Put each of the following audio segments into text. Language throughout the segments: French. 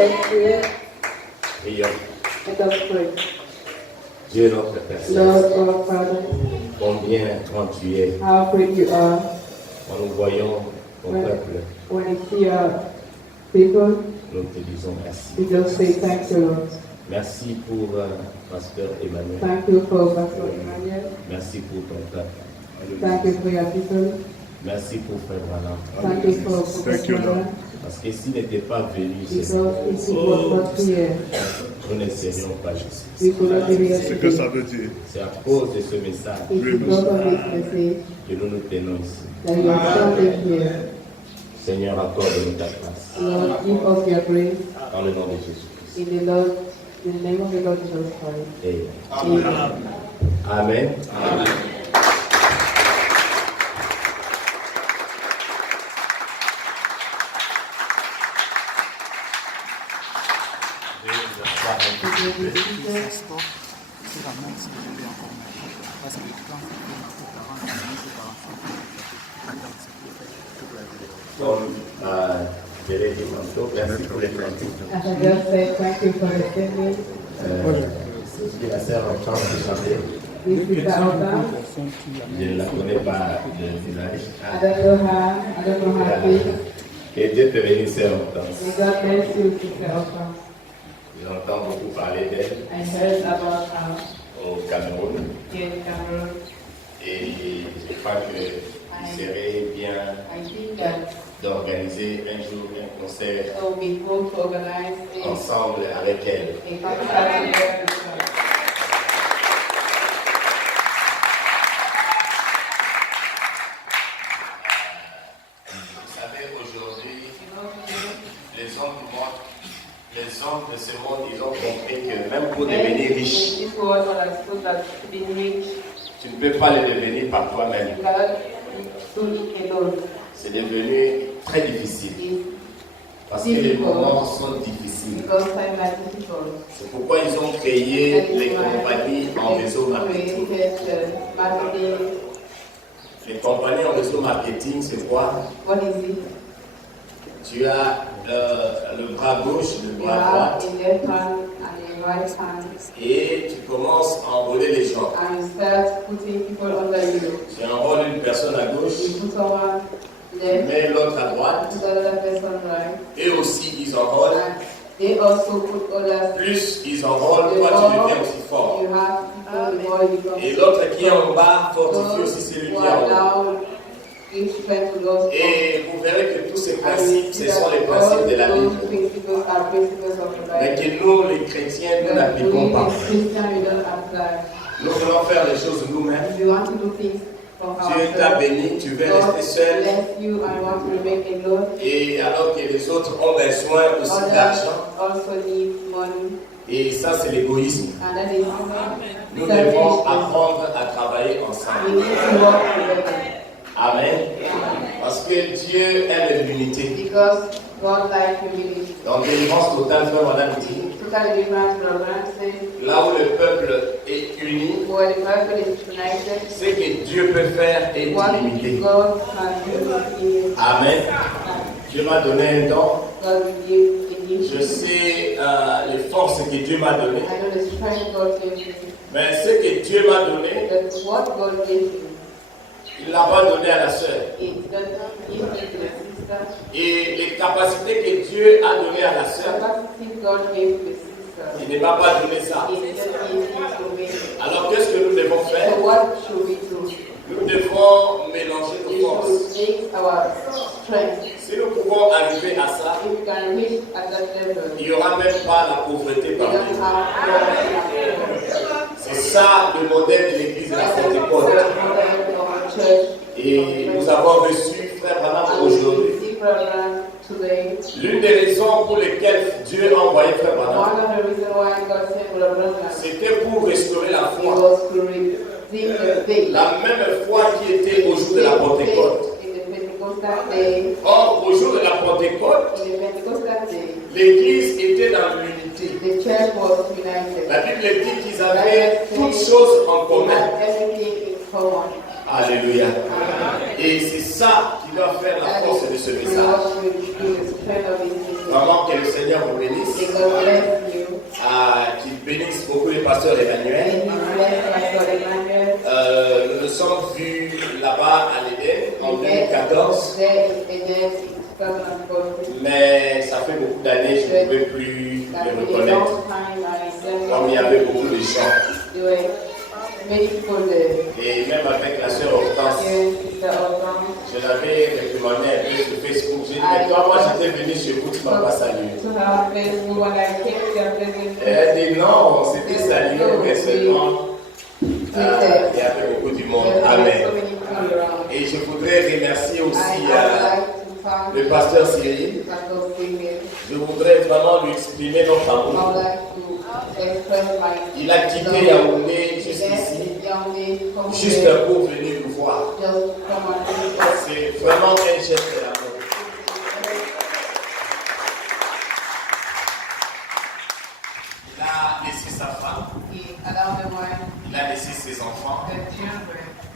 Prions. Let us pray. Dieu notre Père Lord Céleste, our Father, combien grand tu es how great you are. quand nous voyons ton peuple, When we see our people, nous te disons merci. we just say thank you, Lord. Merci pour Pasteur Emmanuel. Thank you for Pastor Emmanuel. Merci pour ton peuple. Thank you for your people. Merci pour Frère Branham. Thank you for Pastor Branham. Parce que s'il n'était pas venu, Because if it was not here, nous ne serions pas justes. we could not be here C'est que ça today. veut dire. C'est à cause de ce message It's because of this message que nous nous tenons ici. that we are standing here. Seigneur, accorde-nous ta grâce. Lord, give us your grace Dans le nom de Jésus-Christ. in the name of the Lord Jesus Christ. Et Amen. Amen. Comme je l'ai dit tantôt, merci pour les pratiques. As I just said, thank you for the singing. C'est la sœur en train de chanter. This is the altar. Je ne la connais pas de visage. I don't know her face. Que Dieu te bénisse, sœur Hortense. May God bless you, Sister Alta. J'entends beaucoup parler d'elle I heard about her au Cameroun here in Cameroon. et je crois qu'il serait bien I think that d'organiser un jour un concert it will be good to organize ensemble avec elle. a concert together with her. Vous savez, aujourd'hui, les hommes de ce monde, ils ont compris que même pour devenir riche, This world understood that being rich, tu ne peux pas le devenir par toi-même. you cannot do it alone. C'est devenu très difficile It's parce que les moments sont difficiles. because times are difficult. C'est pourquoi ils ont créé les compagnies en réseau marketing. Marketing. Les compagnies en réseau marketing, c'est quoi? What is it? Tu as le bras gauche, le You bras have droit, a left hand and a right hand, et tu commences à enrôler les gens. and you start putting people under you. Tu enrôles une personne à gauche, You put someone tu left, mets l'autre à droite, put another person right, et aussi ils enrôlent. and they also put others. Plus ils enrôlent, toi tu deviens aussi fort. You have people, the more you become. Et l'autre qui est en bas fortifie aussi Those celui who qui est en are haut. down, give strength to those. Et vous verrez que tous ces And principes, you ce see sont that les principes de la all Bible. those principles are principles of the Mais Bible. que nous, les chrétiens, nous But n'appliquons we pas. as Christians, we don't apply. Nous voulons faire les choses nous-mêmes. If you want to do things for Dieu t'a ourselves, béni, tu veux God rester seul. bless you and want to remain alone. Et alors que les autres ont besoin aussi Others d'argent. also need money, Et ça, c'est l'égoïsme. and that is Nous devons selfishness. apprendre à travailler We ensemble. need to work together Amen. Parce que Dieu aime l'unité. because God likes humility. Dans Délivrance totale, frère Madame dit, Totally different from says, là où le peuple est uni, where the people is united, ce que Dieu peut faire est what illimité. God can do is Amen. Dieu m'a donné un don. God will give a gift. Je sais les forces que Dieu m'a données. I know the strength God gives you, Mais ce que Dieu m'a donné, but what God gives you, il ne l'a pas donné à la sœur. it does not give it to the sister. Et les capacités que Dieu a données à la The sœur, capacity God gave to the sister, il ne m'a pas donné ça. it just gives it to me. Alors qu'est-ce que nous devons faire? So what should we do? Nous devons mélanger We nos forces. should make our strength. Si nous pouvons arriver à ça, If we can reach at that level, il n'y aura même pas la pauvreté we don't parmi nous. have C'est ça le modèle de l'église de la Pentecôte. Et nous avons reçu Frère Branham aujourd'hui. L'une des raisons pour lesquelles Dieu a envoyé Frère Branham, c'était pour restaurer la foi. La même foi qui était au jour de la Pentecôte. Or, au jour de la Pentecôte, l'église était dans l'unité. La Bible dit qu'ils avaient toutes choses en commun. Alléluia. Et c'est ça qui doit faire la force de ce message. Vraiment que le Seigneur vous bénisse. Qu'il bénisse beaucoup les pasteurs Emmanuel. Nous nous sommes vus là-bas à l'Éden en 2014. Mais ça fait beaucoup d'années, je ne pouvais plus les reconnaître. Comme il y avait beaucoup de gens. Et même avec la sœur Hortense, je l'avais réprimandé un peu sur Facebook. J'ai dit, mais toi, moi j'étais venu chez vous, tu ne m'as pas salué. Elle a dit, non, on s'était salué, mais seulement il y avait beaucoup du monde. Amen. Et je voudrais remercier aussi le pasteur Cyril. Je voudrais vraiment lui exprimer notre amour. Il a quitté Yaoundé jusqu'ici, juste pour venir nous voir. C'est vraiment un geste d'amour. Il a laissé sa femme, il a laissé ses enfants.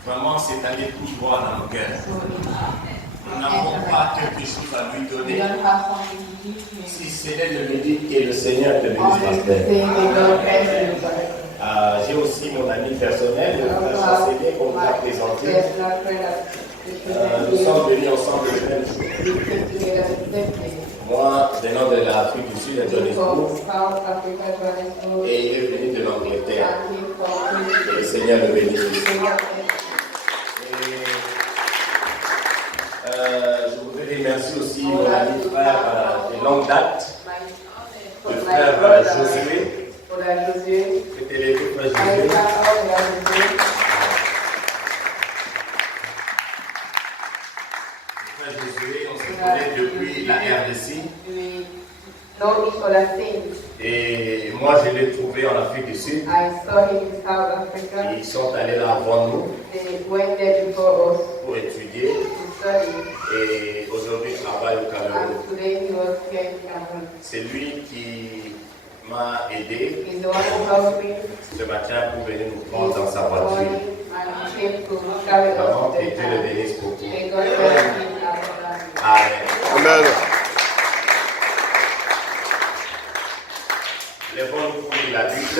Vraiment, c'est allé tout droit dans nos cœurs. Nous n'avons pas quelque chose à lui donner. Si c'est de me dire que le Seigneur te bénisse. J'ai aussi mon ami personnel, le frère Chancelier, qu'on vous a présenté. Nous sommes venus ensemble le même jour. Moi, venant de l'Afrique du Sud, à Johannesburg, et il est venu de l'Angleterre. Que le Seigneur le bénisse. Je voudrais remercier aussi mon ami frère de longue date, le frère Josué, c'était les deux frères Josué. Le frère Josué, on se connaît depuis la RDC. Et moi, je l'ai trouvé en Afrique du Sud. Ils sont allés là avant nous pour étudier. Et aujourd'hui, il travaille au Cameroun. C'est lui qui m'a aidé ce matin pour venir nous prendre dans sa voiture. Vraiment, que Dieu le bénisse beaucoup. Amen. Les bonnes coups de la Bible.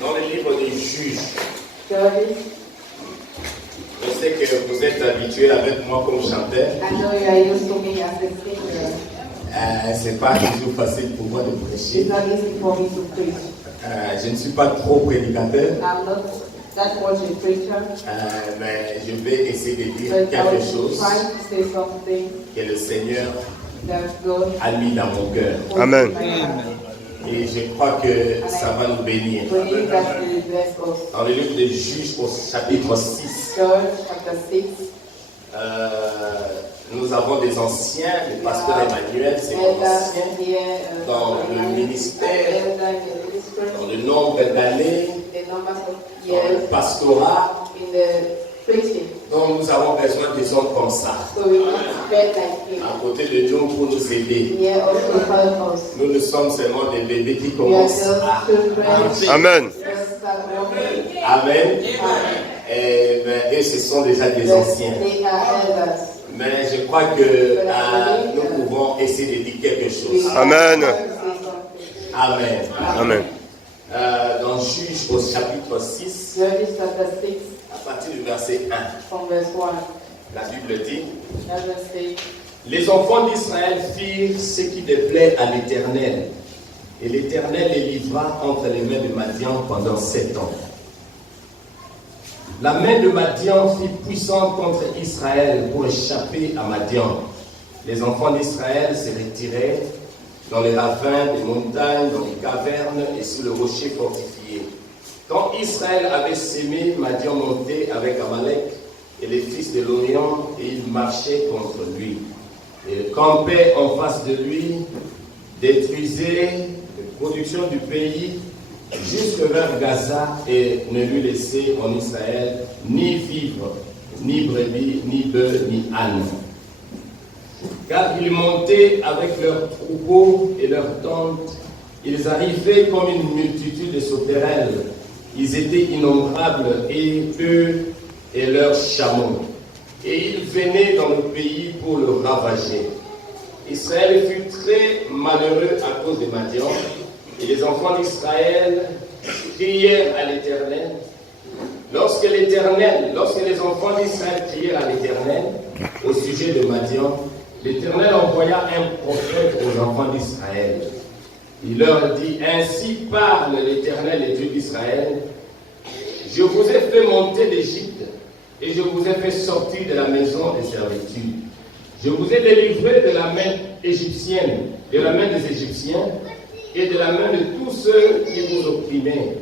Dans le livre des Juges. Je sais que vous êtes habitués avec moi comme chanteur. C'est pas toujours facile pour moi de prêcher. Je ne suis pas trop prédicateur. Mais je vais essayer de dire quelque chose que le Seigneur a mis dans mon cœur. Amen. Et je crois que ça va nous bénir. Dans le livre de Juges au chapitre 6, nous avons des anciens, le pasteur Emmanuel, c'est ancien dans le ministère, dans le nombre d'années, dans le pastorat. Donc nous avons besoin des hommes comme ça, à côté de nous pour nous aider. Nous ne sommes seulement des bébés qui commencent à marcher. Amen. Amen. Et ce sont déjà des anciens. Mais je crois que nous pouvons essayer de dire quelque chose. Amen. Amen. Amen. Dans Juges au chapitre 6, à partir du verset 1, la Bible dit: les enfants d'Israël firent ce qui déplaît à l'Éternel, et l'Éternel les livra entre les mains de Madian pendant 7 ans. La main de Madian fut puissante contre Israël pour échapper à Madian. Les enfants d'Israël se retiraient dans les ravins des montagnes, dans les cavernes et sous le rocher fortifié. Quand Israël avait sémé, Madian montait avec Amalek et les fils de l'Orient, et il marchait contre lui. Il campait en face de lui, détruisait les productions du pays jusque vers Gaza, et ne lui laissait en Israël ni vivre, ni brebis, ni bœufs, ni ânes. Car ils montaient avec leurs troupeaux et leurs tentes, ils arrivaient comme une multitude de sauterelles. Ils étaient innombrables, et eux et leurs chameaux. Et ils venaient dans le pays pour le ravager. Israël fut très malheureux à cause de Madian, et les enfants d'Israël crièrent à l'Éternel. Lorsque les enfants d'Israël crièrent à l'Éternel au sujet de Madian, l'Éternel envoya un prophète aux enfants d'Israël. Il leur dit, ainsi parle l'Éternel, le Dieu d'Israël, je vous ai fait monter d'Égypte et je vous ai fait sortir de la maison de servitude. Je vous ai délivré de la main égyptienne, de la main des Égyptiens et de la main de tous ceux qui vous opprimaient.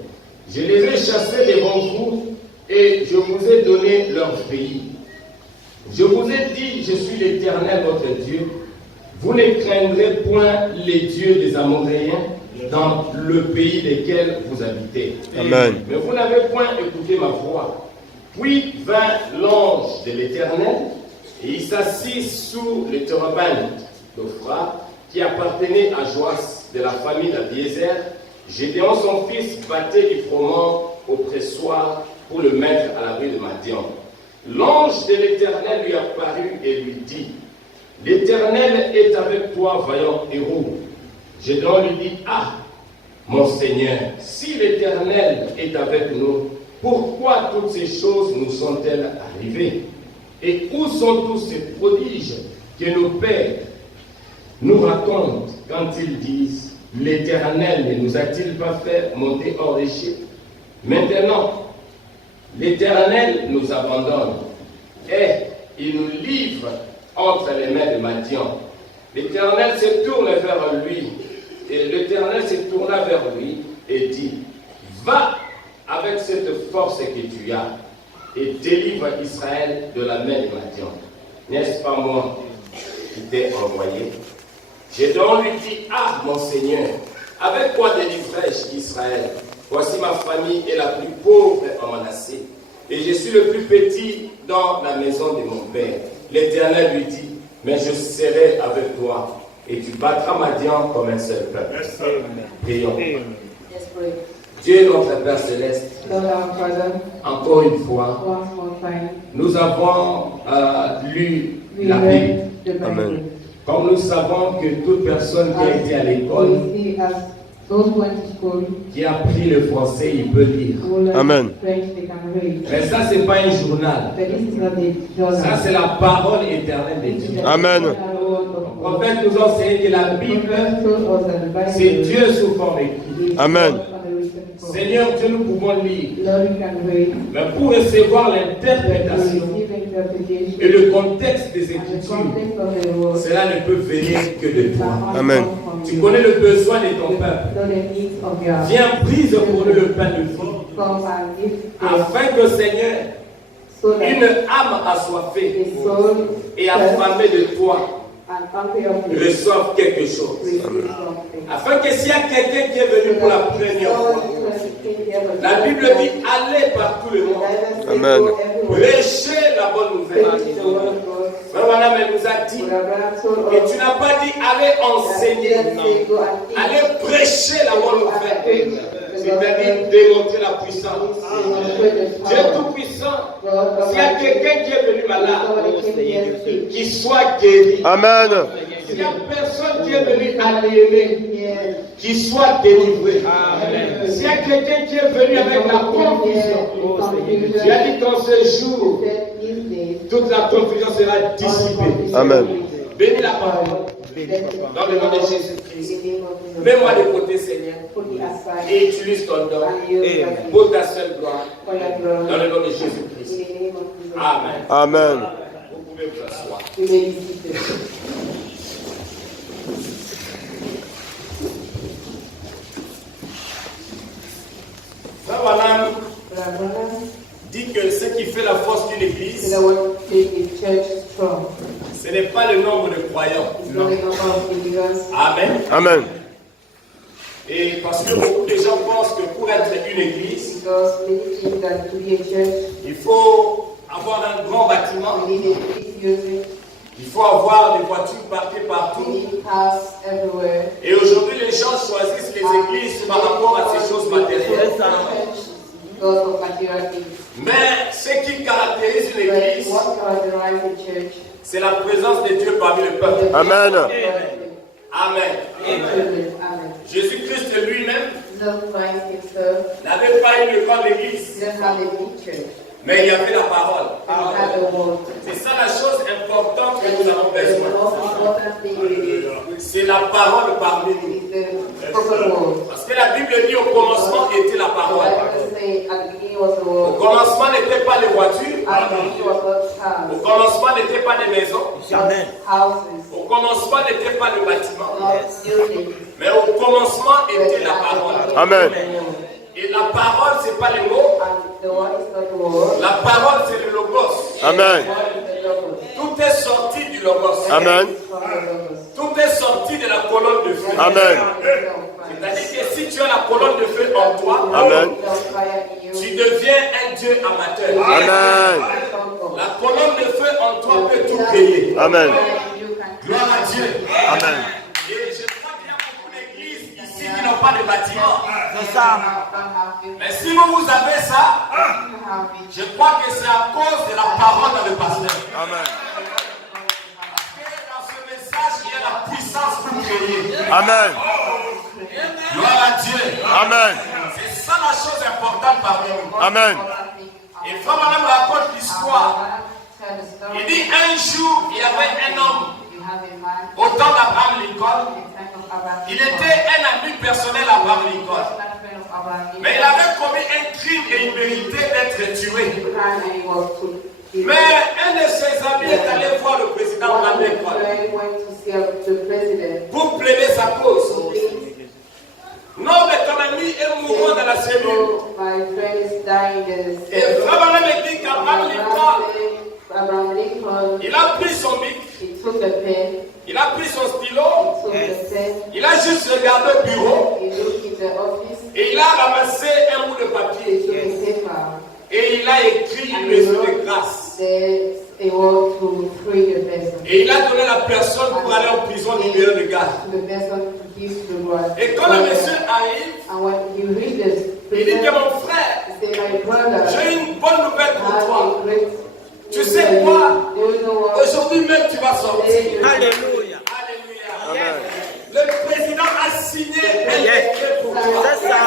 Je les ai chassés devant vous et je vous ai donné leur pays. Je vous ai dit, je suis l'Éternel votre Dieu. Vous ne craindrez point les dieux des Amoréens dans le pays desquels vous habitez. Amen. Mais vous n'avez point écouté ma voix. Puis vint l'ange de l'Éternel et il s'assit sous le térébinthe d'Ophra qui appartenait à Joas de la famille d'Abiézer. Gédéon son fils battait du froment au pressoir pour le mettre à l'abri de Madian. L'ange de l'Éternel lui apparut et lui dit, l'Éternel est avec toi, vaillant héros. Gédéon lui dit, ah, mon Seigneur, si l'Éternel est avec nous, pourquoi toutes ces choses nous sont-elles arrivées? Et où sont tous ces prodiges que nos pères nous racontent quand ils disent, l'Éternel ne nous a-t-il pas fait monter hors d'Égypte? Maintenant, l'Éternel nous abandonne et il nous livre entre les mains de Madian. L'Éternel se tourne vers lui et l'Éternel se tourna vers lui et dit, va avec cette force que tu as et délivre Israël de la main de Madian. N'est-ce pas moi qui t'ai envoyé? Gédéon lui dit, ah mon Seigneur, avec quoi délivrai-je Israël? Voici ma famille est la plus pauvre en Manassé, et je suis le plus petit dans la maison de mon père. L'Éternel lui dit, mais je serai avec toi, et tu battras Madian comme un seul peuple. Prions. Dieu notre Père Céleste, encore une fois, nous avons lu la Bible. Amen. Comme nous savons que toute personne qui a été à l'école, qui a appris le français, il peut lire. Amen. Mais ça, ce n'est pas un journal. Ça, c'est la parole éternelle de Dieu. Amen. Le prophète nous enseigne que la Bible, c'est Dieu sous forme écrite. Amen. Seigneur Dieu, nous pouvons lire. Mais pour recevoir l'interprétation et le contexte des Écritures, cela ne peut venir que de toi. Amen. Tu connais le besoin de ton peuple. Viens, brise pour nous le pain de vie. Afin que, Seigneur, une âme assoiffée et affamée de toi reçoive quelque chose. Afin que s'il y a quelqu'un qui est venu pour la première fois, la Bible dit allez par tout le monde. Amen. Prêchez la bonne nouvelle. Frère Madame, elle nous a dit, et tu n'as pas dit allez enseigner, allez prêcher la bonne nouvelle. C'est-à-dire démontrer la puissance. Dieu tout-puissant, s'il y a quelqu'un qui est venu malade, qu'il soit guéri. Amen. S'il y a personne qui est venu aliéné, qu'il soit délivré. S'il y a quelqu'un qui est venu avec la confusion, tu as dit qu'en ce jour, toute la confusion sera dissipée. Amen. Bénis la parole. Dans le nom de Jésus-Christ. Mets-moi de côté, Seigneur. Et utilise ton nom pour ta seule gloire. Dans le nom de Jésus-Christ. Amen. Amen. Vous pouvez vous asseoir. Frère Madame dit que ce qui fait la force d'une église, ce n'est pas le nombre de croyants. Amen. Amen. Et parce que beaucoup de gens pensent que pour être une église, il faut avoir un grand bâtiment, il faut avoir des voitures parquées partout. Et aujourd'hui, les gens choisissent les églises par rapport à ces choses matérielles. Mais ce qui caractérise une église, ce c'est la présence de Dieu parmi le peuple. Amen. Amen. Jésus-Christ lui-même n'avait pas une grande église, mais il y avait la parole. C'est ça la chose importante que nous avons besoin. C'est la parole parmi nous. Parce que la Bible dit au commencement était la parole. Au commencement n'était pas les voitures. Au commencement n'était pas les maisons. Au commencement n'était pas le bâtiment. Mais au commencement était la parole. Amen. Et la parole, ce n'est pas les mots. La parole, c'est le logos. Amen. Tout est sorti du logos. Amen. Tout est sorti de la colonne de feu. Amen. C'est-à-dire que si tu as la colonne de feu en toi, Amen. tu deviens un Dieu amateur. Amen. La colonne de feu en toi peut tout créer. Amen. Gloire à Dieu. Amen. Et je crois qu'il y a beaucoup d'églises ici qui n'ont pas de bâtiment. C'est ça. Mais si vous avez ça, je crois que c'est à cause de la parole dans le pasteur. Amen. Parce que dans ce message, il y a la puissance pour créer. Amen. Gloire à Dieu. Amen. C'est ça la chose importante parmi nous. Amen. Et Frère Madame raconte l'histoire. Il dit un jour, il y avait un homme au temps d'Abraham Lincoln. Il était un ami personnel d'Abraham Lincoln. Mais il avait commis un crime et il méritait d'être tué. Mais un de ses amis est allé voir le président Abraham Lincoln pour plaider sa cause. Non, mais ton ami est mourant dans la cellule. Et Frère Abraham me dit qu'Abraham Lincoln, il a pris son bic, il a pris son stylo, il a juste regardé le bureau et il a ramassé un bout de papier et il a écrit une maison de grâce. Et il a donné la personne pour aller en prison libérée de garde. Et quand le monsieur arrive, il dit que mon frère, j'ai une bonne nouvelle pour toi. Tu sais quoi? Aujourd'hui même tu vas sortir. Alléluia. Alléluia. Le président a signé un décret pour toi. C'est ça.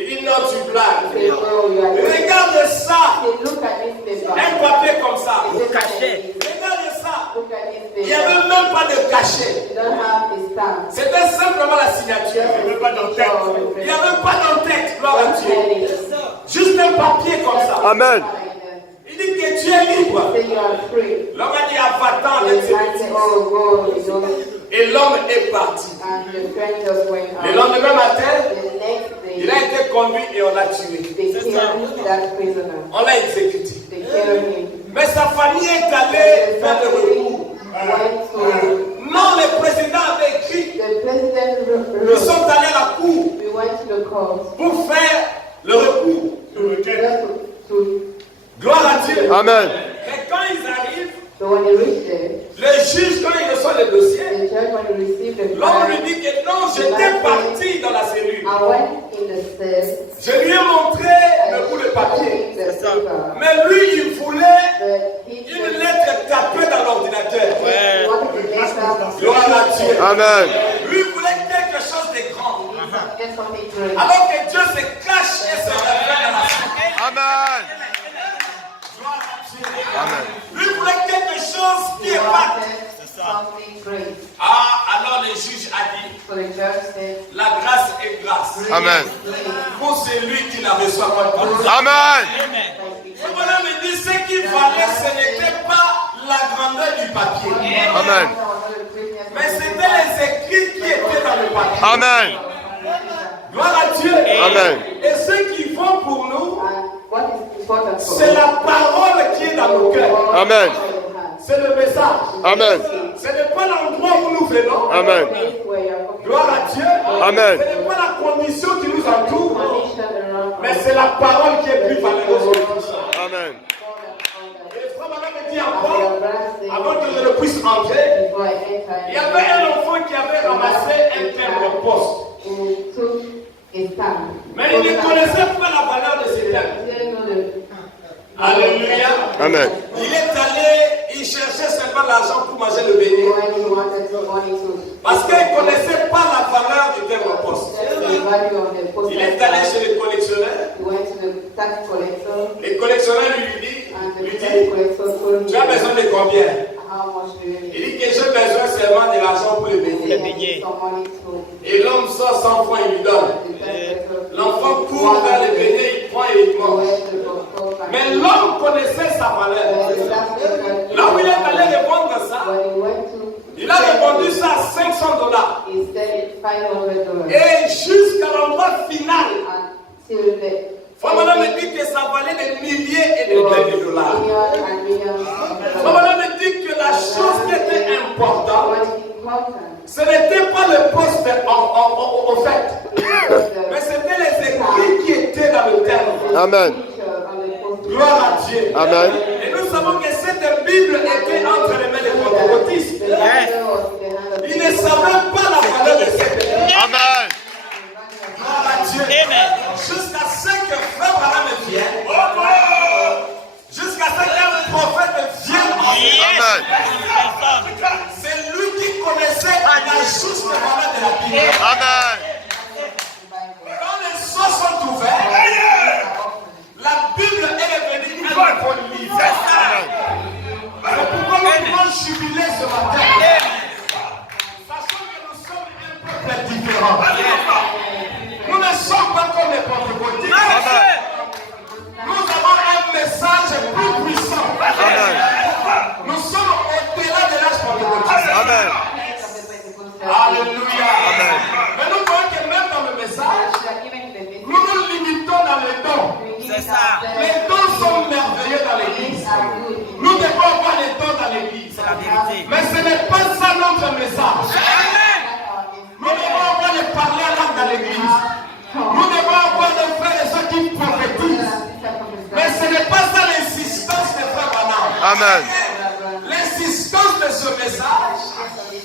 Il dit non, tu blagues. Regarde ça. Un papier comme ça. Caché. Regarde ça. Il n'y avait même pas de cachet. C'était simplement la signature. Il n'y avait pas d'entête. Il n'y avait pas d'entête, gloire à Dieu. Juste un papier comme ça. Amen. Il dit que tu es libre. L'homme a dit à va-t'en avec ses bêtises. Et l'homme est parti. Le lendemain matin, il a été conduit et on l'a tué. On l'a exécuté. Mais sa famille est allée faire le recours. Non, le président avait écrit. Ils sont allés à la cour pour faire le recours. Gloire à Dieu. Amen. Mais quand ils arrivent, le juge, quand il reçoit le dossier, l'homme lui dit que non, j'étais parti dans la cellule. Je lui ai montré le bout de papier. Mais lui, il voulait une lettre tapée dans l'ordinateur. Gloire à Dieu. Amen. Lui, il voulait quelque chose de grand. Alors que Dieu se cache et se révèle dans la cellule. Amen. Gloire à Dieu. Amen. Lui voulait quelque chose qui est pas. Ah, alors le juge a dit, la grâce est grâce. Amen. Pour celui qui la reçoit comme grâce. Amen. Voilà, me dit, ce qui valait, ce n'était pas la grandeur du papier. Amen. Mais c'était les écrits qui étaient dans le papier. Amen. Gloire à Dieu. Amen. Et ce qui vont pour nous, c'est la parole qui est dans nos cœurs. Amen. C'est le message. Amen. Ce n'est pas l'endroit où nous venons. Amen. Gloire à Dieu. Amen. Ce n'est pas la condition qui nous entoure, mais c'est la parole qui est plus valeureuse que tout ça. Amen. Et Frère Madame me dit encore, avant que je ne puisse entrer, il y avait un enfant qui avait ramassé un timbre poste. Mais il ne connaissait pas la valeur de ces timbres. Alléluia. Amen. Il est allé, il cherchait seulement seulement l'argent pour manger le béni. when he wanted the money to. Parce qu'il ne connaissait pas la valeur du terme poste. The value of the post. Il est allé chez les collectionneurs. He went to the tax collector, Les collectionneurs lui disent, and the tax collector told tu as him, besoin de combien? how much do you Il need? dit que j'ai besoin seulement de l'argent pour le béni. He needs some money to. Et l'homme sort 100 francs, il lui donne. The tax collector. L'enfant court vers le béni, il prend et il mange. Mais l'homme connaissait sa valeur. Là où il est allé répondre ça, il a répondu ça à $500. Et jusqu'à l'endroit final, Famana me dit que ça valait des milliers et des milliers de dollars. Famana me dit que la chose qui était importante, ce n'était pas le poste au fait, mais c'était les écrits qui étaient dans le terme. Amen. Gloire à Dieu. Amen. Et nous savons que cette Bible était entre les mains des pentecôtistes. Ils ne savaient pas la valeur de cette Bible. Amen. Gloire à Dieu. Jusqu'à ce que Frère Branham vienne. Jusqu'à ce qu'un prophète vienne. Amen. C'est lui qui connaissait la juste valeur de la Bible. Amen. Quand les soins sont ouverts, la Bible est devenue un bon livre. C'est pourquoi nous pouvons jubiler ce matin. Sachant que nous sommes un peuple différent. Nous ne sommes pas comme les pentecôtistes. Nous avons un message plus puissant. Nous sommes au-delà de l'âge pentecôtiste. Amen. Alléluia. Mais nous voyons que même dans le message, nous nous limitons dans les dons. C'est ça. Les dons sont merveilleux dans l'église. Nous devons avoir les dons dans l'église. La vérité. Mais ce n'est pas ça notre message. Nous devons avoir les parler à l'âme dans l'église. Nous devons avoir des frères et ceux qui prophétisent. Mais ce n'est pas ça l'insistance des frères Branham. Amen. L'insistance de ce message,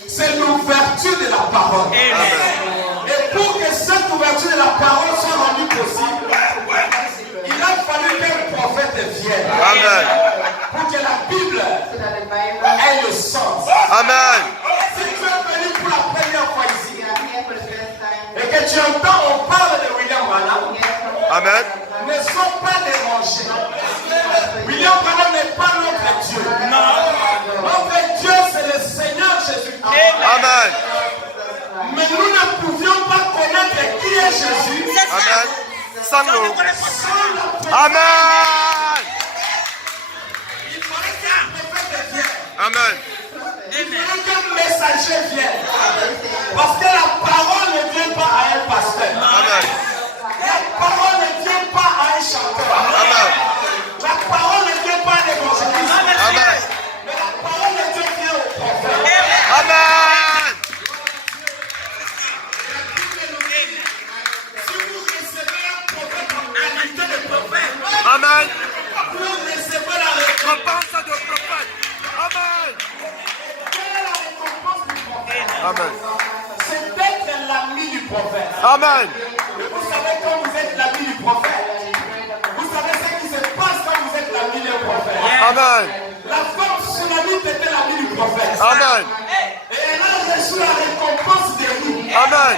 c'est l'ouverture de la parole. Et pour que cette ouverture de la parole soit rendue possible, il a fallu qu'un prophète vienne. Amen. Pour que la Bible ait le sens. Amen. Si tu es venu pour la première fois ici et que tu entends, on parle de William Branham, Amen. ne sois pas dérangé. William Branham n'est pas notre Dieu. Notre Dieu, c'est le Seigneur Jésus-Christ. Amen. Mais nous ne pouvions pas connaître qui est Jésus. Amen. Sans nous. Sans la Amen. Il fallait qu'un prophète vienne. Amen. Il fallait qu'un messager vienne. Parce que la parole ne vient pas à un pasteur. Amen. La parole ne vient pas à un chanteur. Amen. La parole ne vient pas à un évangéliste. Amen. Mais la parole de Dieu vient au prophète. Amen. Si vous recevez un prophète en qualité de prophète, Amen. vous recevez la récompense. Récompense de prophète. Amen. Quelle est la récompense du prophète? Amen. C'est d'être l'ami du prophète. Amen. Et vous savez quand vous êtes l'ami du prophète, vous savez ce qui se passe quand vous êtes l'ami d'un prophète. Amen. La femme Sunamite était l'ami du prophète. Amen. Et elle a reçu la récompense d'Élie. Amen.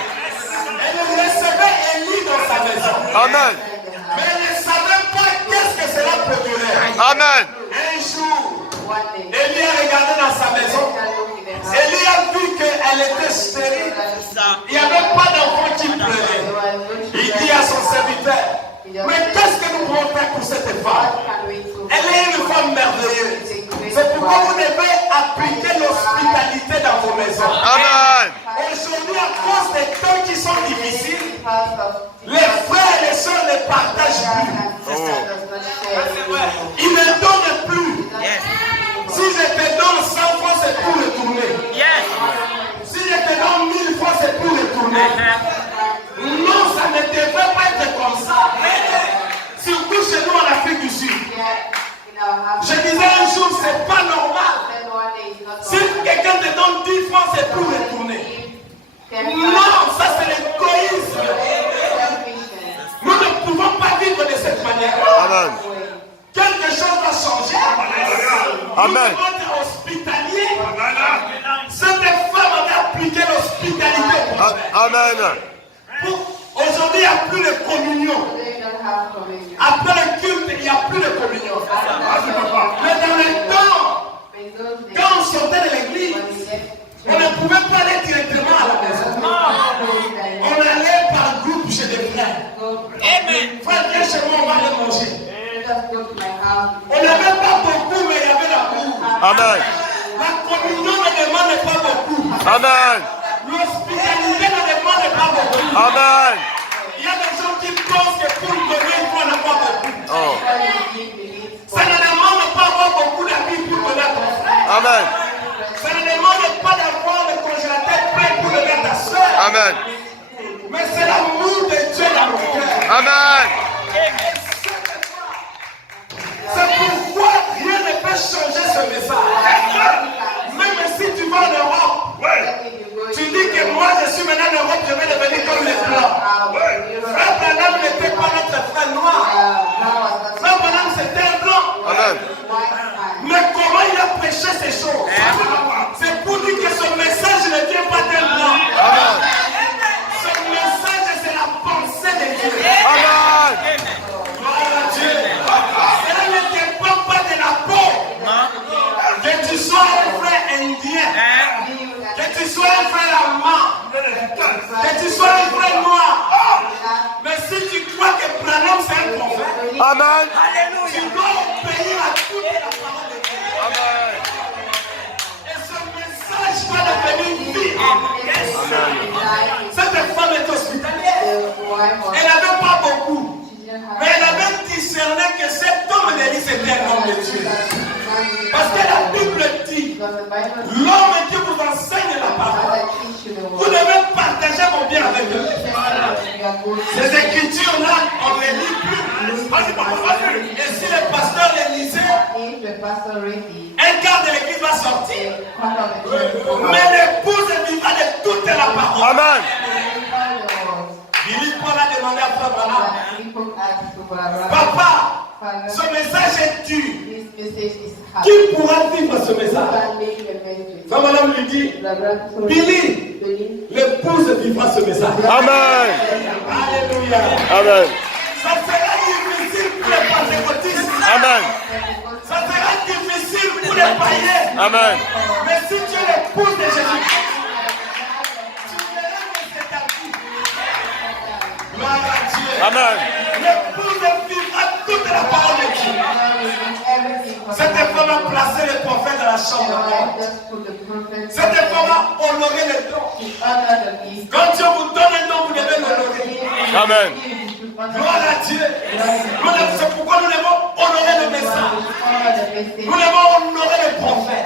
Elle recevait Élie dans sa maison. Amen. Mais elle ne savait pas qu'est-ce que cela produirait. Amen. Un jour, Élie a regardé dans sa maison. Élie a vu qu'elle était stérile. Il n'y avait pas d'enfant qui pleurait. Il dit à son serviteur, mais qu'est-ce que nous pouvons faire pour cette femme? Elle est une femme merveilleuse. C'est pourquoi vous devez appliquer l'hospitalité dans vos maisons. Amen. Aujourd'hui, à cause des temps qui sont difficiles, les frères et les sœurs ne partagent plus. Ils ne donnent plus. Si je te donne 100 francs, c'est pour retourner. Si je te donne 1000 francs, c'est pour retourner. Non, ça ne devrait pas être comme ça. Surtout chez nous en Afrique du Sud. Je disais un jour, c'est pas normal. Si quelqu'un te donne 10 francs, c'est pour retourner. Non, ça c'est l'égoïsme. Nous ne pouvons pas vivre de cette manière. Amen. Quelque chose va changer. Amen. Nous devons être hospitaliers. Amen. Aujourd'hui, il n'y a plus de communion. Today you don't have communion. Après le culte, il n'y a plus de communion. Mais dans les temps, In those days, quand on sortait de l'église, when we get on ne pouvait pas aller directement à la maison. On allait par groupe chez des frères. Amen. Frère, viens chez moi, on va aller manger. Just go to my house. On n'avait pas beaucoup, mais il y avait l'amour. Amen. La communion ne demande pas beaucoup. Amen. L'hospitalité ne demande pas beaucoup. Amen. Il y a des gens qui pensent que pour donner, il faut en avoir beaucoup. Oh. Ça ne demande pas avoir beaucoup d'habits pour donner à ton frère. Amen. Ça ne demande pas d'avoir le congélateur plein pour donner à ta soeur. Amen. Mais c'est l'amour de Dieu dans mon cœur. Amen. C'est pourquoi rien ne peut changer ce message. Même si tu vas en Europe, tu dis que moi je suis maintenant en Europe, je vais devenir comme les Blancs. Frère Branham n'était pas notre frère noir. Frère Branham c'était un blanc. Amen. Mais comment il a prêché ces choses? C'est pour dire que ce message ne vient pas d'un blanc. Amen. Ce message c'est la pensée de Dieu. Amen. Gloire à Dieu. Cela ne dépend pas de la peau. Que tu sois un frère indien, que tu sois un frère allemand, que tu sois un frère noir. Mais si tu crois que Branham c'est un prophète, Amen. tu dois obéir à toute la parole de Dieu. Amen. Et ce message va devenir vie. Cette femme est hospitalière. Elle n'avait pas beaucoup. Mais elle avait discerné que cet homme d'Élie c'était un homme de Dieu. Parce que la Bible dit, l'homme qui vous enseigne la parole, vous devez partager mon bien avec eux. Ces écritures-là, on ne les lit plus. Et si le pasteur les lisait, un quart de l'église va sortir. Mais l'épouse vivra de toute la parole. Amen. Billy Paul a demandé à Frère Branham, Papa, ce message est dur. Qui pourra vivre ce message? Frère Branham lui dit, Billy, l'épouse vivra ce message. Amen. Alléluia. Amen. Ça sera difficile pour les pentecôtistes. Amen. Ça sera difficile pour les païens. Amen. Mais si tu es l'épouse de Jésus-Christ, tu verras que c'est ta vie. Gloire à Dieu. Amen. L'épouse vivra toute la parole de Dieu. Cette femme a placé le prophète dans la chambre. Cette femme a honoré le don. Quand Dieu vous donne un don, vous devez l'honorer. Amen. Gloire à Dieu. C'est pourquoi nous devons honorer le message. Nous devons honorer le prophète.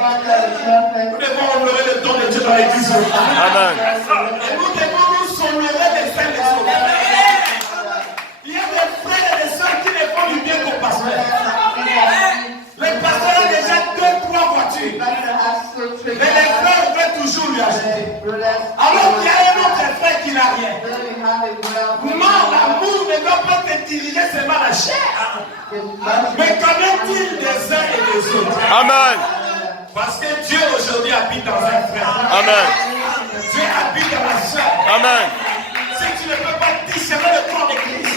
Nous devons honorer le don de Dieu dans l'église. Amen. Et nous devons nous honorer les uns des autres. Il y a des frères et des soeurs qui ne font du bien qu'au pasteur. Le pasteur a déjà 2-3 voitures. Mais les frères veulent toujours lui acheter. Alors qu'il y a un autre frère qui n'a rien. Non, l'amour ne doit pas te diriger seulement à la chair. Mais connaît-il des uns et des autres? Amen. Parce que Dieu aujourd'hui habite dans un frère. Amen. Dieu habite dans la soeur. Amen. Si tu ne peux pas discerner le corps d'église,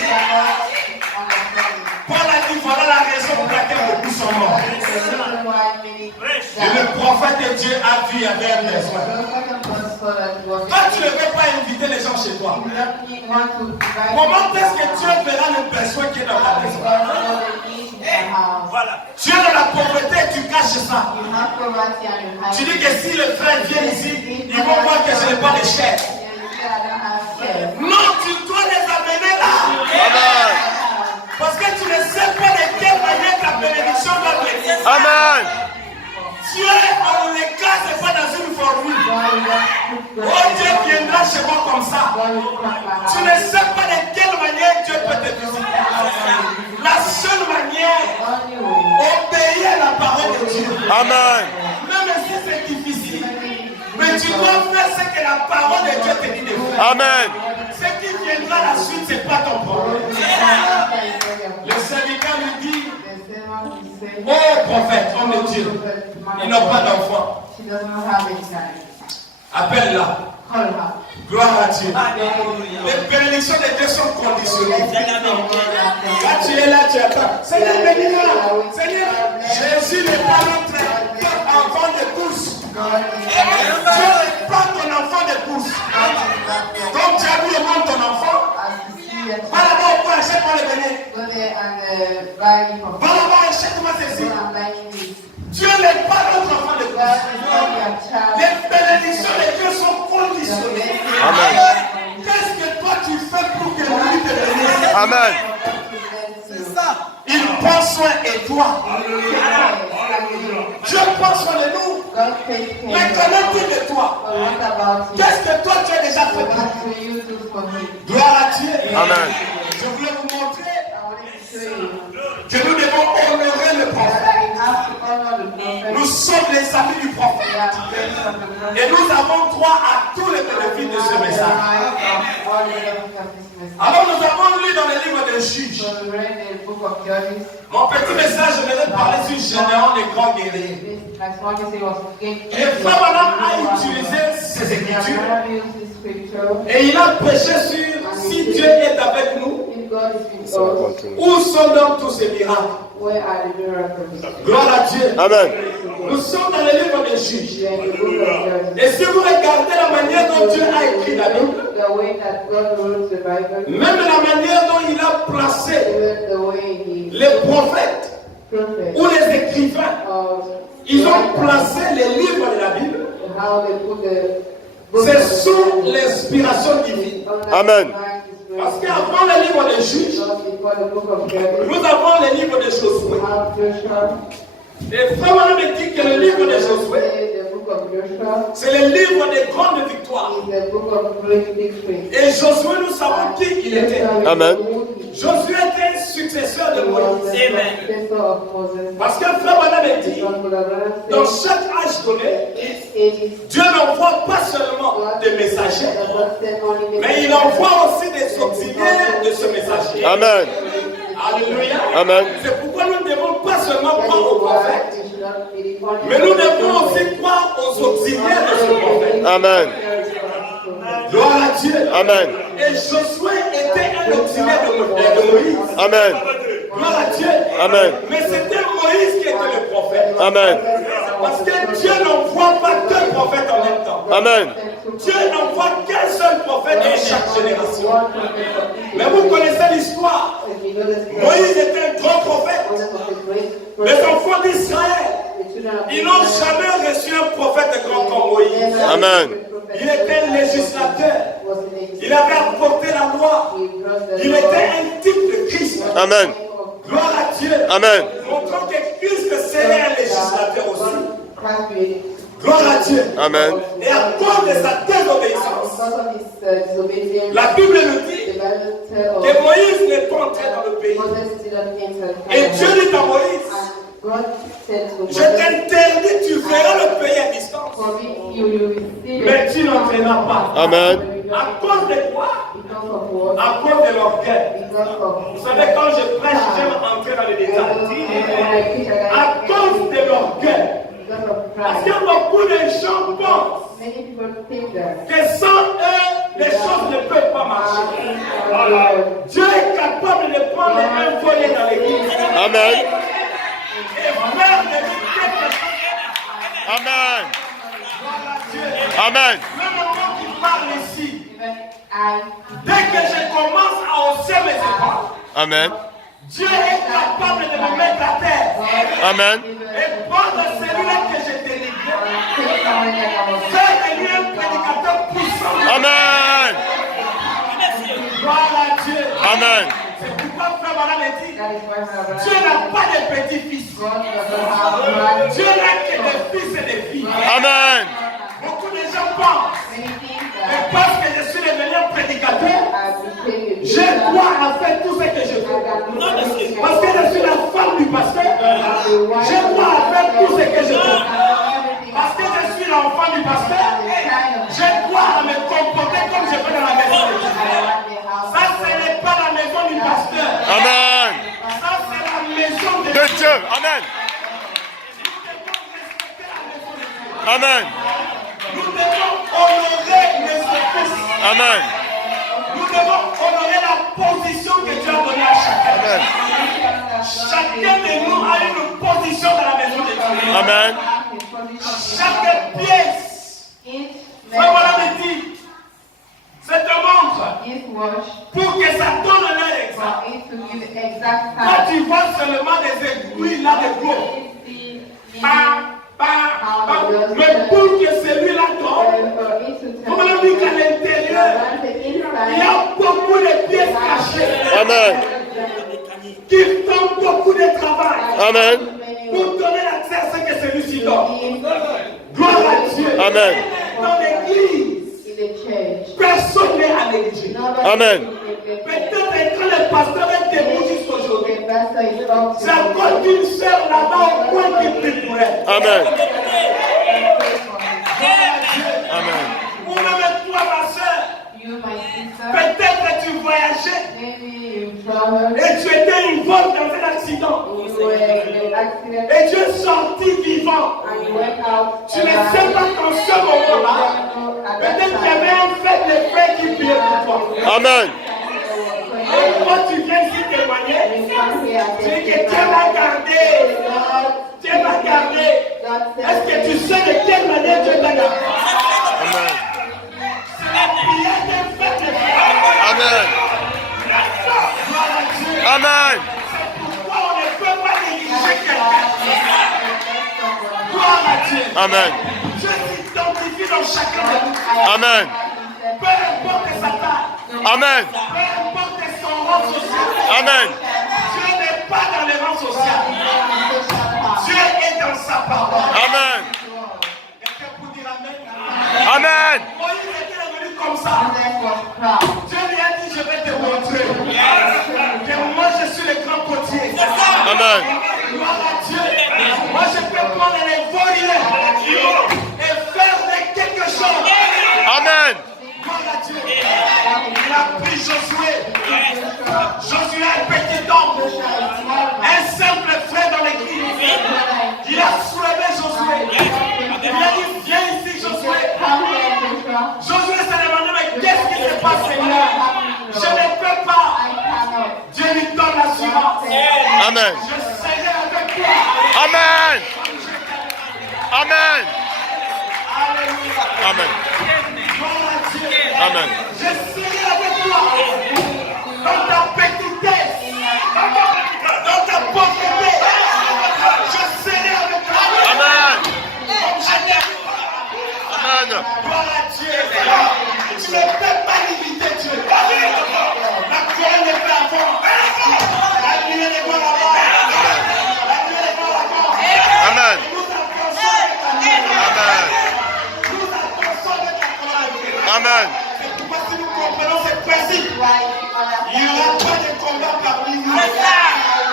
Paul a dit voilà la raison pour laquelle beaucoup sont morts. Et le prophète de Dieu a vu avec un besoin. Toi, tu ne veux pas inviter les gens chez toi. Comment est-ce que Dieu verra le besoin qui est dans ta maison? Voilà. Tu es dans la pauvreté, tu caches ça. Tu dis que si le frère vient ici, ils vont voir que je n'ai pas de chair. Non, tu dois les amener là. Amen. Parce que tu ne sais pas de quelle manière ta bénédiction va venir. Amen. Dieu, on ne les casse pas dans une formule. Oh, Dieu viendra chez moi comme ça. Tu ne sais pas de quelle manière Dieu peut te visiter. La seule manière, obéir à la parole de Dieu. Amen. Même si c'est difficile. Mais tu dois faire ce que la parole de Dieu te dit de faire. Amen. Ce qui viendra la suite, ce n'est pas ton problème. Le serviteur lui dit, oh prophète, homme de Dieu, ils n'ont pas d'enfant. Appelle-la. Gloire à Dieu. Alléluia. Les bénédictions de Dieu sont conditionnelles. C'est la vérité. Quand tu es là, tu attends. Seigneur, bénis-moi. Seigneur, Jésus n'est pas notre enfant de tous. Dieu n'est pas ton enfant de tous. Donc tu as vu le nom de ton enfant. Va là-bas au point, achète-moi le béni. Va là-bas, achète-moi ceci. Dieu n'est pas notre enfant de tous. Les bénédictions de Dieu sont conditionnées. Amen. Qu'est-ce que toi tu fais pour que lui te bénisse? Amen. C'est ça. Il prend soin de toi. Dieu prend soin de nous. Mais qu'en est-il de toi? Qu'est-ce que toi tu as déjà fait pour lui? Gloire à Dieu. Amen. Je voulais vous montrer que nous devons honorer le prophète. Nous sommes les amis du prophète. Et nous avons droit à tous les bénéfices de ce message. Alors nous avons lu dans le livre de Juges. Mon petit message, je vais parler sur Généon des grands guerriers. Et Frère Branham a utilisé ces écritures. Et il a prêché sur si Dieu est avec nous, où sont donc tous ces miracles? Gloire à Dieu. Amen. Nous sommes dans le livre des Juges. Et si vous regardez la manière dont Dieu a écrit la Bible, même la manière dont il a placé les prophètes ou les écrivains, ils ont placé les livres de la Bible, c'est sous l'inspiration divine. Amen. Parce qu'avant le livre des Juges, nous avons le livre de Josué. Et Frère Branham dit que le livre de Josué, c'est le livre des grandes victoires. Et Josué, nous savons qui il était. Amen. Josué était successeur de Moïse. Amen. Parce que Frère Branham dit, dans chaque âge donné, Dieu n'envoie pas seulement des messagers, mais il envoie aussi des auxiliaires de ce messager. Amen. Alléluia. Amen. C'est pourquoi nous ne devons pas seulement croire aux prophètes, mais nous devons aussi croire aux auxiliaires de ce prophète. Amen. Gloire à Dieu. Amen. Et Josué était un auxiliaire de Moïse. Amen. Gloire à Dieu. Amen. Mais c'était Moïse qui était le prophète. Amen. Parce que Dieu n'envoie pas deux prophètes en même temps. Amen. Dieu n'envoie qu'un seul prophète dans chaque génération. Mais vous connaissez l'histoire. Moïse était un grand prophète. Les enfants d'Israël, ils n'ont jamais reçu un prophète grand comme Moïse. Amen. Il était un législateur. Il avait apporté la loi. Il était un type de Christ. Amen. Gloire à Dieu. Amen. Montrant que Christ serait un législateur aussi. Gloire à Dieu. Amen. Et à cause de sa désobéissance, la Bible nous dit que Moïse n'est pas entré dans le pays. Et Dieu dit à Moïse, je t'interdis, tu verras le pays à distance, mais tu n'entraîneras pas. Amen. À cause de quoi? À cause de l'orgueil. Vous savez, quand je prêche, j'aime entrer dans les détails. À cause de l'orgueil. Parce que beaucoup de gens pensent que sans eux, les choses ne peuvent pas marcher. Dieu est capable de prendre un volet dans l'église. Amen. Et faire de lui quelque chose. Amen. Amen. Le moment qu'il parle ici, dès que je commence à hausser mes épaules, Amen. Dieu est capable de me mettre à terre. Amen. Et prendre celui-là que je dénigrais, faire de lui un prédicateur puissant. Amen. Gloire à Dieu. Amen. C'est pourquoi Frère Branham dit, Dieu n'a pas de petits-fils. Dieu n'a que des fils et des filles. Amen. Beaucoup de gens pensent, mais parce que je suis devenu un prédicateur, j'ai droit à faire tout ce que je veux. Parce que je suis la femme du pasteur, j'ai droit à faire tout ce que je veux. Parce que je suis l'enfant du pasteur, j'ai droit à me comporter comme je veux dans la maison de Dieu. Ça, ce n'est pas la maison du pasteur. Amen. Ça, c'est la maison de De Dieu. Amen. Nous devons Amen. honorer les offices. Amen. Nous devons honorer la position que Dieu a donnée à chacun. Amen. Chacun de nous a une position dans la maison de Dieu. Amen. Chaque pièce. Frère, voilà me dit, cette montre, pour que ça donne leur exemple. Quand tu vois seulement des aiguilles là de gros, le coup que celui-là donne, on me dit qu'à l'intérieur, il y a beaucoup de pièces cachées. Amen. Qui font beaucoup de travail. Amen. Pour donner l'accès à ce que celui-ci donne. Gloire à Dieu. Amen. Dans l'église, personne n'est à négliger. Amen. Peut-être quand le pasteur est debout jusqu'aujourd'hui, c'est encore une sœur là-bas au coin qui prie pour elle. Amen. Amen. Ou même toi, ma soeur, peut-être que tu voyageais et tu étais involontaire dans un accident. Et tu es sorti vivant. Tu ne sais pas qu'en ce moment-là, peut-être qu'il y avait un faible frère qui priait pour toi. Amen. Et quand tu viens ici témoigner, tu dis que Dieu m'a gardé. Dieu m'a gardé. Est-ce que tu sais de quelle manière Dieu t'a gardé? Amen. C'est la prière d'un faible frère. Amen. Amen. C'est pourquoi on ne peut pas négliger quelqu'un. Gloire à Dieu. Amen. Dieu s'identifie dans chacun de nous. Amen. Peu importe sa taille. Amen. Peu importe son rang social. Amen. Dieu n'est pas dans les rangs sociaux. Dieu est dans sa parole. Amen. Quelqu'un pour dire Amen? Amen. Moïse était venu comme ça. Dieu lui a dit, je vais te montrer que moi je suis le grand potier. Amen. Gloire à Dieu. Moi je peux prendre les volets et faire quelque chose. Amen. Gloire à Dieu. Il a pris Josué. Josué, un petit homme, un simple frère dans l'église. Il a soulevé Josué. Il a dit, viens ici Josué. Josué s'est demandé, mais qu'est-ce qui se passe Seigneur? Je ne peux pas. Dieu lui donne l'assurance. Amen. Je serai avec toi. Amen. Amen. Alléluia. Amen. Gloire à Dieu. Amen. Je serai avec toi. Dans ta petitesse. Dans ta pauvreté. Je serai avec toi. Amen. Comme je t'aime. Amen. Gloire à Dieu. Tu ne peux pas limiter Dieu. La prière n'est pas avant. La prière n'est pas là-bas. La prière n'est pas là-bas. Amen. Nous avançons avec la prière. Amen. Nous avançons avec la prière. Amen. C'est pourquoi si nous comprenons ce principe, il n'y aura pas de combat parmi nous.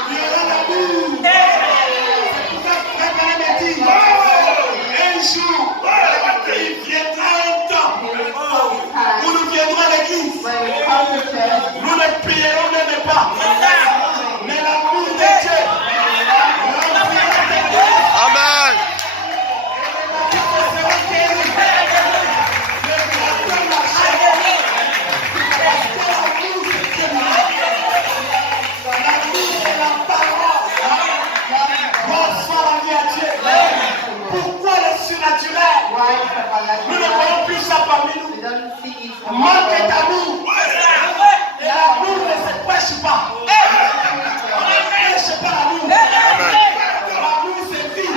Il y aura l'amour. C'est pourquoi frère Branham a dit, un jour, il viendra un temps où nous viendrons à l'église. Nous ne prierons même pas. Mais l'amour de Dieu remplira l'église. Amen. Et les seront guéris. Le pasteur marchait. Parce que l'amour c'est Dieu. L'amour c'est la parole. Bonsoir ami à Dieu. Pourquoi le surnaturel? Nous ne voyons plus ça parmi nous. Manque d'amour. L'amour ne se prêche pas. On ne prêche pas l'amour. L'amour c'est vie.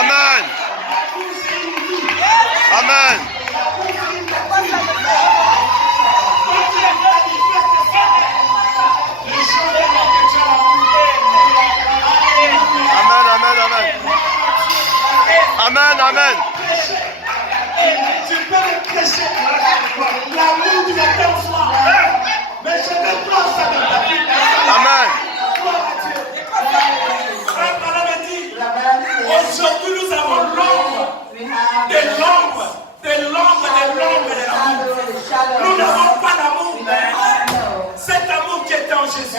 Amen. L'amour c'est une vie. Amen. L'amour c'est une nature. Quand tu es manifeste ça, les gens verront que tu as l'amour. Amen. Amen. Amen. Amen. Amen. Tu peux le prêcher. L'amour du matin au soir. Mais je ne prends ça dans ta vie. Amen. Gloire à Dieu. Frère Branham a dit, aujourd'hui nous avons l'ombre de l'ombre, de l'ombre, de l'ombre, de l'amour. Nous n'avons pas l'amour. Cet amour qui était en Jésus.